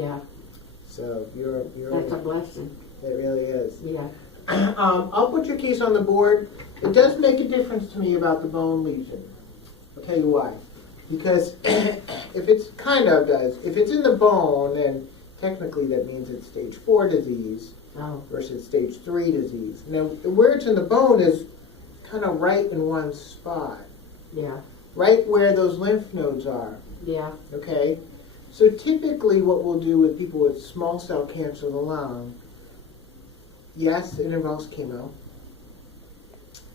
Yeah. So you're That's a blessing. it really is. Yeah. I'll put your case on the board. It does make a difference to me about the bone lesion. I'll tell you why. Because if it's if it's in the bone, then technically that means it's stage 4 disease versus stage 3 disease. Now, where it's in the bone is kind of right in one spot. Yeah. Right where those lymph nodes are. Yeah. Okay? So typically what we'll do with people with small cell cancer of the lung, yes, it involves chemo.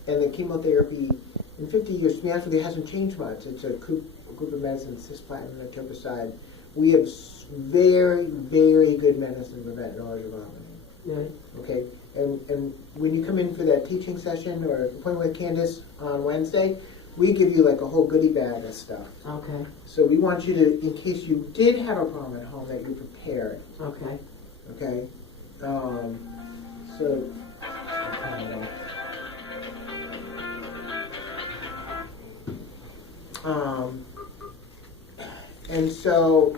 And the chemotherapy, in 50 years, to be honest with you, hasn't changed much. It's a group of medicines, cisplatin and etoposide. We have very, very good medicine for retinoid vomiting. Good. Okay? And when you come in for that teaching session or appointment with Candace on Wednesday, we give you like a whole goodie bag of stuff. Okay. So we want you to, in case you did have a problem at home, that you're prepared. Okay. Okay? And so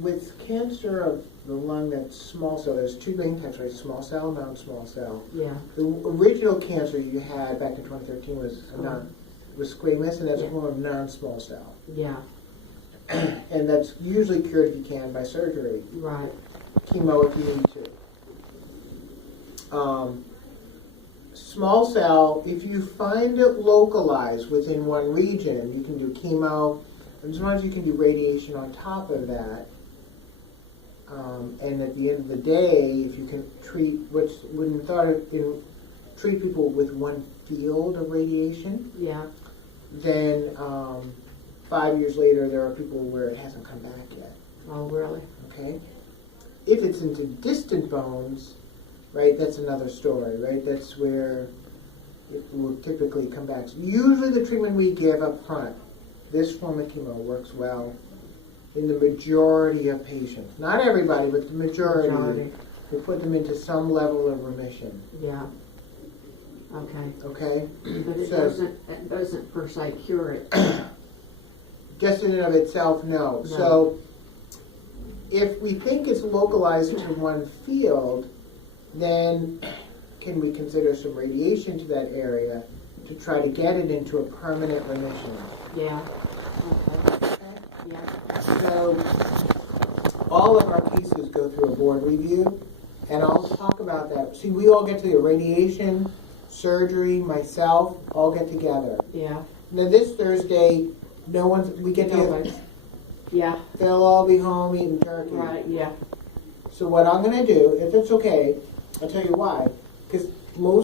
with cancer of the lung that's small cell, there's two main types, right? Small cell, non-small cell. Yeah. The original cancer you had back in 2013 was squamous, and that's a form of non-small cell. Yeah. And that's usually cured if you can by surgery. Right. Chemo if you need to. Small cell, if you find it localized within one region, you can do chemo, and sometimes you can do radiation on top of that. And at the end of the day, if you can treat treat people with one field of radiation, Yeah. then 5 years later there are people where it hasn't come back yet. Oh, really? Okay? If it's into distant bones, right, that's another story, right? That's where it will typically come back. So usually the treatment we give up front, this form of chemo works well in the majority of patients. Not everybody, but the majority. We put them into some level of remission. Yeah. Okay. Okay? But it doesn't per se cure it. Just in and of itself, no. So if we think it's localized to one field, then can we consider some radiation to that area to try to get it into a permanent remission? Yeah. Okay. Yeah. So all of our cases go through a board review, and I'll talk about that. See, we all get to the radiation, surgery, myself, all get together. Yeah. Now this Thursday, we get together. Yeah. They'll all be home eating turkey. Right. Yeah. So what I'm going to do, if it's okay, I'll tell you why. Because most